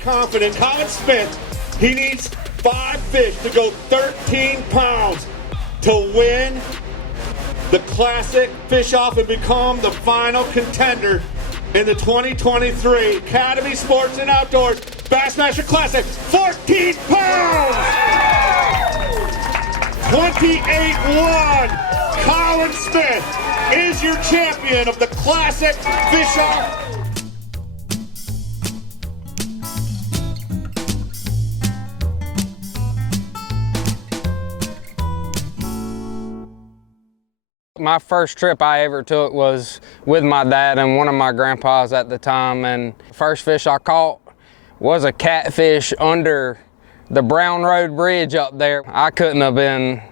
confident. Collin Smith, he needs 5 fish to go 13 pounds to win the Classic Fish-Off and become the final contender in the 2023 Academy Sports and Outdoors Bassmaster Classic. 14 pounds! 28-1. Collin Smith is your champion of the Classic Fish-Off. My first trip I ever took was with my dad and one of my grandpas at the time, and the first fish I caught was a catfish under the Brown Road Bridge up there. I couldn't have been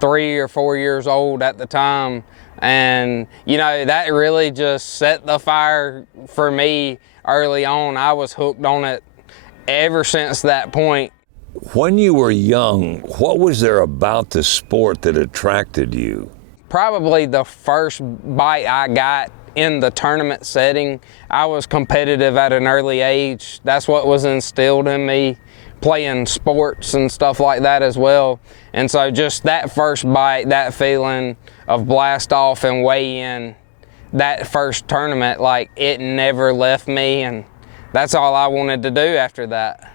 3 or 4 years old at the time, and you know, that really just set the fire for me early on. I was hooked on it ever since that point. When you were young, what was there about the sport that attracted you? Probably the first bite I got in the tournament setting. I was competitive at an early age. That's what was instilled in me, playing sports and stuff like that as well. And so just that first bite, that feeling of blast off and weigh in, that first tournament, like, it never left me, and that's all I wanted to do after that.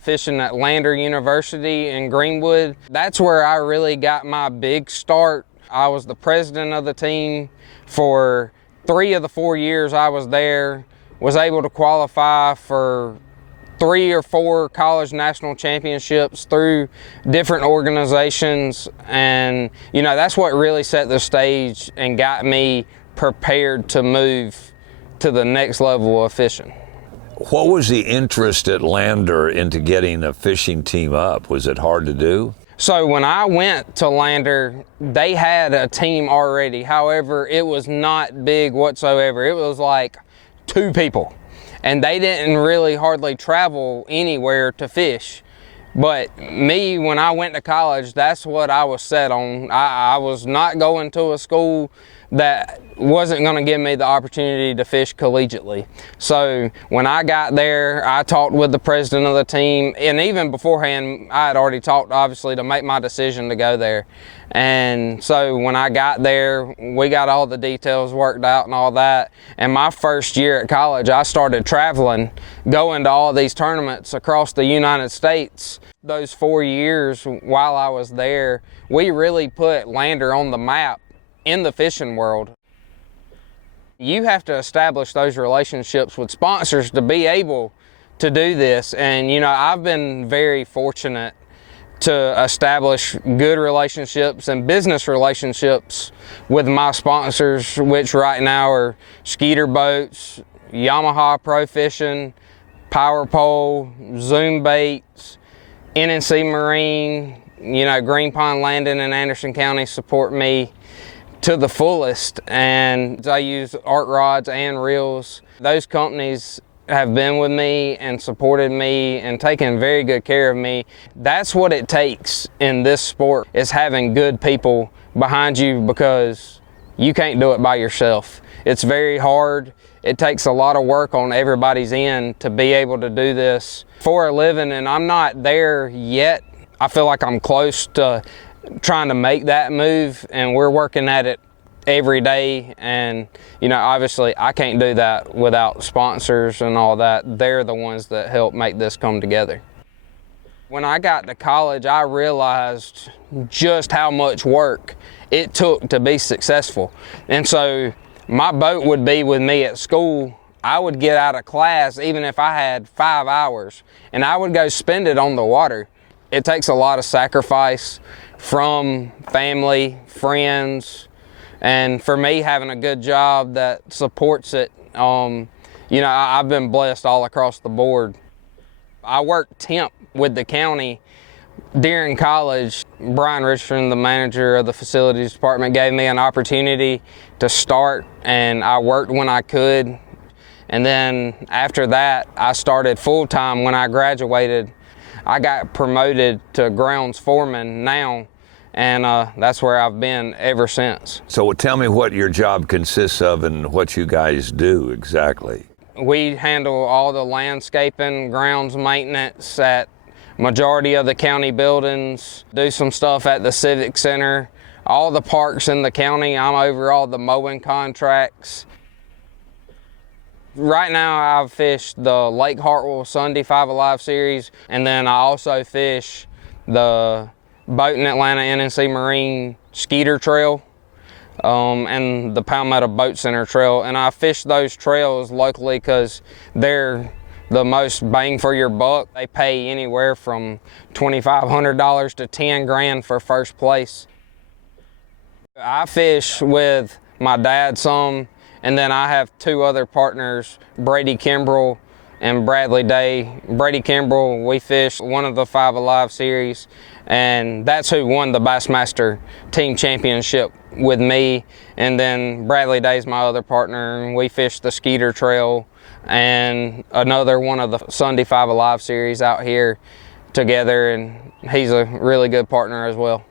Fishing at Lander University in Greenwood, that's where I really got my big start. I was the president of the team for 3 of the 4 years I was there, was able to qualify for 3 or 4 college national championships through different organizations, and you know, that's what really set the stage and got me prepared to move to the next level of fishing. What was the interest at Lander into getting a fishing team up? Was it hard to do? So when I went to Lander, they had a team already. However, it was not big whatsoever. It was like 2 people. And they didn't really hardly travel anywhere to fish. But me, when I went to college, that's what I was set on. I was not going to a school that wasn't going to give me the opportunity to fish collegiately. So when I got there, I talked with the president of the team, and even beforehand, I had already talked, obviously, to make my decision to go there. And so when I got there, we got all the details worked out and all that. And my first year at college, I started traveling, going to all these tournaments across the United States. Those 4 years while I was there, we really put Lander on the map in the fishing world. You have to establish those relationships with sponsors to be able to do this. And you know, I've been very fortunate to establish good relationships and business relationships with my sponsors, which right now are Skeeter Boats, Yamaha Pro Fishing, Power Pole, Zoom Baits, NNC Marine, you know, Green Pond Landing in Anderson County support me to the fullest, and I use art rods and reels. Those companies have been with me and supported me and taken very good care of me. That's what it takes in this sport, is having good people behind you, because you can't do it by yourself. It's very hard. It takes a lot of work on everybody's end to be able to do this for a living, and I'm not there yet. I feel like I'm close to trying to make that move, and we're working at it every day. And you know, obviously I can't do that without sponsors and all that. They're the ones that help make this come together. When I got to college, I realized just how much work it took to be successful. And so my boat would be with me at school. I would get out of class even if I had 5 hours, and I would go spend it on the water. It takes a lot of sacrifice from family, friends, and for me, having a good job that supports it. You know, I've been blessed all across the board. I worked temp with the county during college. Brian Richardson, the manager of the facilities department, gave me an opportunity to start, and I worked when I could. And then after that, I started full-time when I graduated. I got promoted to grounds foreman now, and that's where I've been ever since. So tell me what your job consists of and what you guys do exactly. We handle all the landscaping, grounds maintenance at majority of the county buildings, do some stuff at the Civic Center, all the parks in the county. I'm over all the mowing contracts. Right now I've fished the Lake Hartwell Sunday 5 Alive series, and then I also fish the Boat in Atlanta NNC Marine Skeeter Trail and the Palmetto Boat Center Trail. And I fish those trails locally because they're the most bang for your buck. They pay anywhere from $2,500 to $10 grand for first place. I fish with my dad some, and then I have two other partners, Brady Kimbrell and Bradley Day. Brady Kimbrell, we fished one of the 5 Alive series, and that's who won the Bassmaster team championship with me. And then Bradley Day's my other partner, and we fished the Skeeter Trail and another one of the Sunday 5 Alive series out here together, and he's a really good partner as well.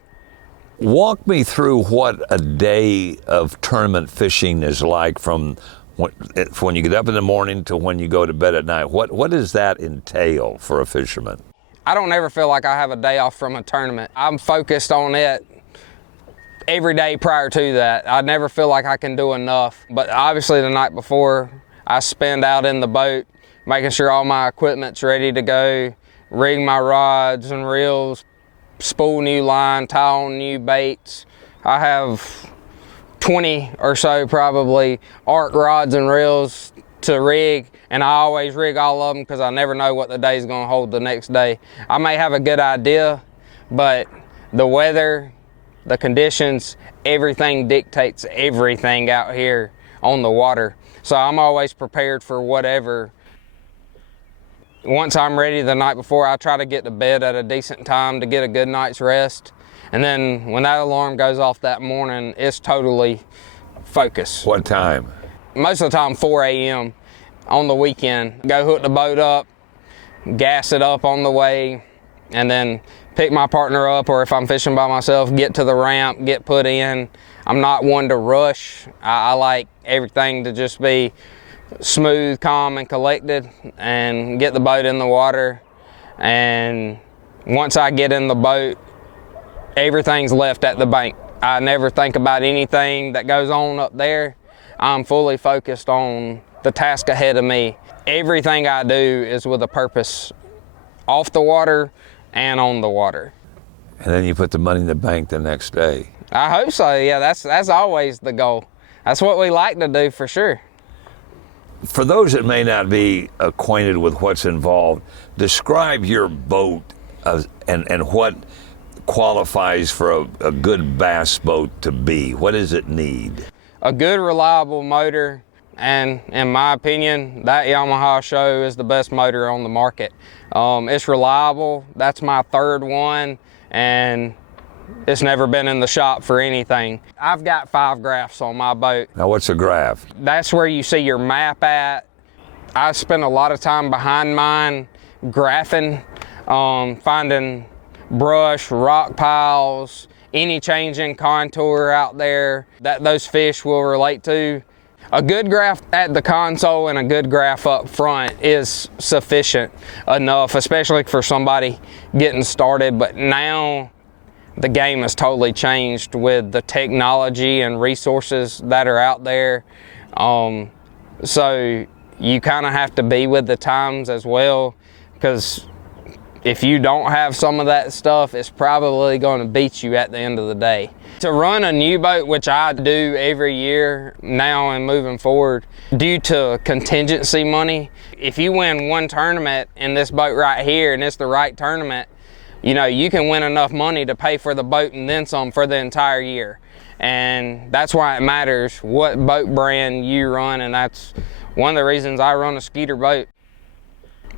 Walk me through what a day of tournament fishing is like from when you get up in the morning to when you go to bed at night. What does that entail for a fisherman? I don't ever feel like I have a day off from a tournament. I'm focused on it every day prior to that. I never feel like I can do enough. But obviously the night before, I spend out in the boat making sure all my equipment's ready to go, rig my rods and reels, spool new line, tie on new baits. I have 20 or so probably arc rods and reels to rig, and I always rig all of them because I never know what the day's gonna hold the next day. I may have a good idea, but the weather, the conditions, everything dictates everything out here on the water. So I'm always prepared for whatever. Once I'm ready the night before, I try to get to bed at a decent time to get a good night's rest. And then when that alarm goes off that morning, it's totally focused. What time? Most of the time, 4 a.m. on the weekend. Go hook the boat up, gas it up on the way, and then pick my partner up, or if I'm fishing by myself, get to the ramp, get put in. I'm not one to rush. I like everything to just be smooth, calm, and collected, and get the boat in the water. And once I get in the boat, everything's left at the bank. I never think about anything that goes on up there. I'm fully focused on the task ahead of me. Everything I do is with a purpose, off the water and on the water. And then you put the money in the bank the next day. I hope so. Yeah, that's always the goal. That's what we like to do for sure. For those that may not be acquainted with what's involved, describe your boat and what qualifies for a good bass boat to be. What does it need? A good, reliable motor, and in my opinion, that Yamaha Show is the best motor on the market. It's reliable. That's my third one, and it's never been in the shop for anything. I've got 5 graphs on my boat. Now, what's a graph? That's where you see your map at. I spend a lot of time behind mine graphing, finding brush, rock piles, any change in contour out there that those fish will relate to. A good graph at the console and a good graph up front is sufficient enough, especially for somebody getting started. But now the game has totally changed with the technology and resources that are out there. So you kind of have to be with the times as well, because if you don't have some of that stuff, it's probably going to beat you at the end of the day. To run a new boat, which I do every year now and moving forward, due to contingency money, if you win one tournament in this boat right here and it's the right tournament, you know, you can win enough money to pay for the boat and then some for the entire year. And that's why it matters what boat brand you run, and that's one of the reasons I run a Skeeter boat.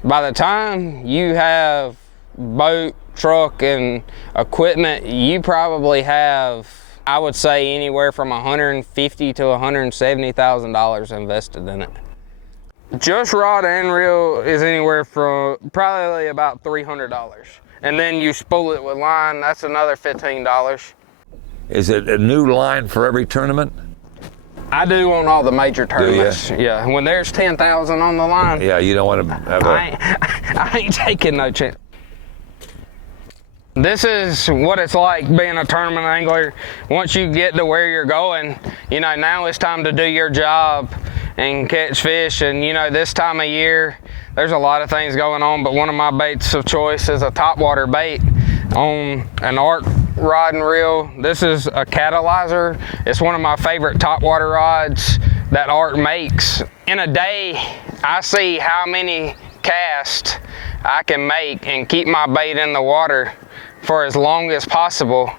By the time you have boat, truck, and equipment, you probably have, I would say, anywhere from $150,000 to $170,000 invested in it. Just rod and reel is anywhere from probably about $300. And then you spool it with line, that's another $15. Is it a new line for every tournament? I do on all the major tournaments. Yeah, when there's 10,000 on the line. Yeah, you don't want to have I ain't taking no chance. This is what it's like being a tournament angler. Once you get to where you're going, you know, now it's time to do your job and catch fish. And you know, this time of year, there's a lot of things going on, but one of my baits of choice is a topwater bait on an arc rod and reel. This is a catalyzer. It's one of my favorite topwater rods that Arc makes. In a day, I see how many casts I can make and keep my bait in the water for as long as possible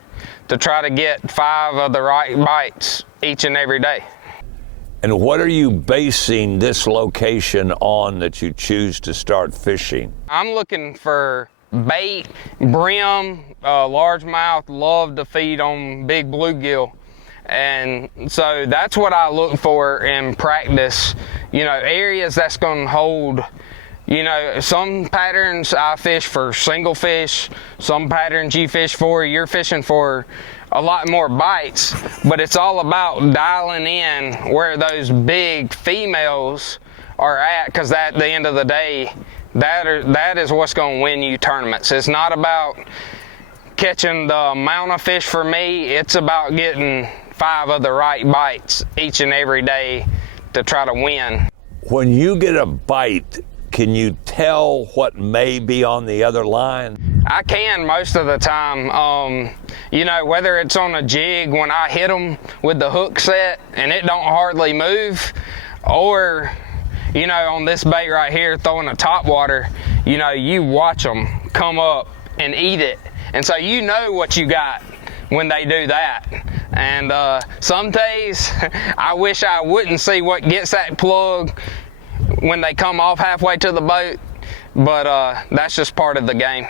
to try to get 5 of the right bites each and every day. And what are you basing this location on that you choose to start fishing? I'm looking for bait, brim, largemouth, love to feed on big bluegill. And so that's what I look for in practice. You know, areas that's going to hold, you know, some patterns I fish for single fish, some patterns you fish for, you're fishing for a lot more bites, but it's all about dialing in where those big females are at, because at the end of the day, that is what's going to win you tournaments. It's not about catching the amount of fish for me, it's about getting 5 of the right bites each and every day to try to win. When you get a bite, can you tell what may be on the other line? I can most of the time. You know, whether it's on a jig when I hit them with the hook set and it don't hardly move, or, you know, on this bait right here, throwing a topwater, you know, you watch them come up and eat it. And so you know what you got when they do that. And some days, I wish I wouldn't see what gets that plug when they come off halfway to the boat, but that's just part of the game.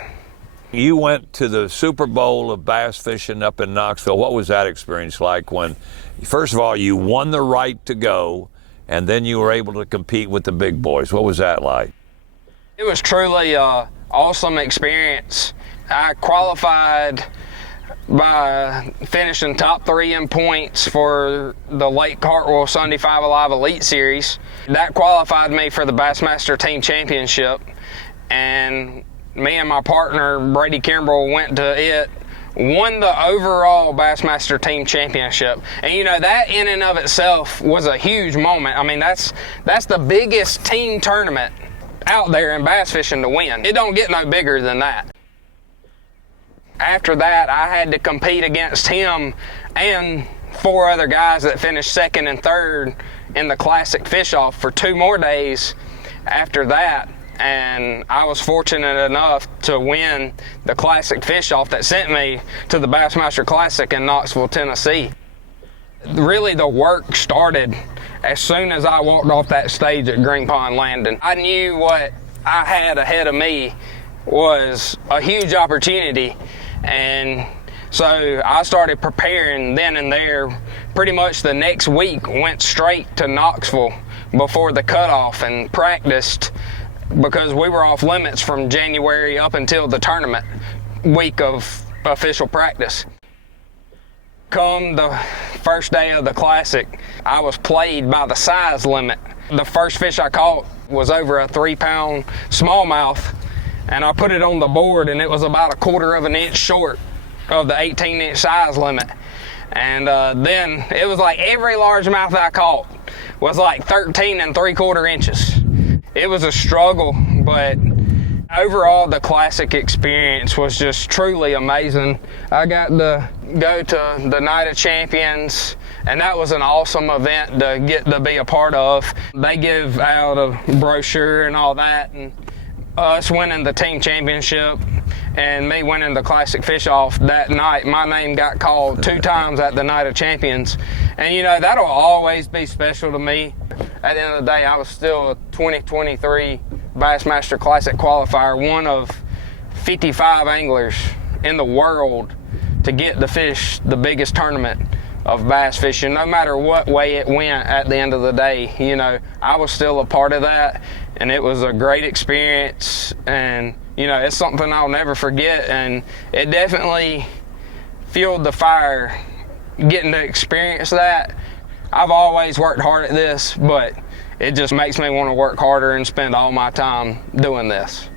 You went to the Super Bowl of bass fishing up in Knoxville. What was that experience like when, first of all, you won the right to go, and then you were able to compete with the big boys? What was that like? It was truly an awesome experience. I qualified by finishing top 3 in points for the Lake Hartwell Sunday 5 Alive Elite Series. That qualified me for the Bassmaster Team Championship, and me and my partner Brady Kimbrell went to it, won the overall Bassmaster Team Championship. And you know, that in and of itself was a huge moment. I mean, that's the biggest team tournament out there in bass fishing to win. It don't get no bigger than that. After that, I had to compete against him and 4 other guys that finished 2nd and 3rd in the Classic Fish-Off for 2 more days after that. And I was fortunate enough to win the Classic Fish-Off that sent me to the Bassmaster Classic in Knoxville, Tennessee. Really, the work started as soon as I walked off that stage at Green Pond Landing. I knew what I had ahead of me was a huge opportunity, and so I started preparing then and there. Pretty much the next week went straight to Knoxville before the cutoff and practiced, because we were off limits from January up until the tournament week of official practice. Come the first day of the Classic, I was played by the size limit. The first fish I caught was over a 3-pound smallmouth, and I put it on the board, and it was about 1/4 of an inch short of the 18-inch size limit. And then it was like every largemouth I caught was like 13 3/4 inches. It was a struggle, but overall the Classic experience was just truly amazing. I got to go to the Night of Champions, and that was an awesome event to get to be a part of. They give out a brochure and all that, and us winning the team championship and me winning the Classic Fish-Off that night, my name got called 2 times at the Night of Champions. And you know, that'll always be special to me. At the end of the day, I was still a 2023 Bassmaster Classic qualifier, one of 55 anglers in the world to get to fish the biggest tournament of bass fishing. No matter what way it went at the end of the day, you know, I was still a part of that, and it was a great experience, and you know, it's something I'll never forget, and it definitely fueled the fire getting to experience that. I've always worked hard at this, but it just makes me want to work harder and spend all my time doing this.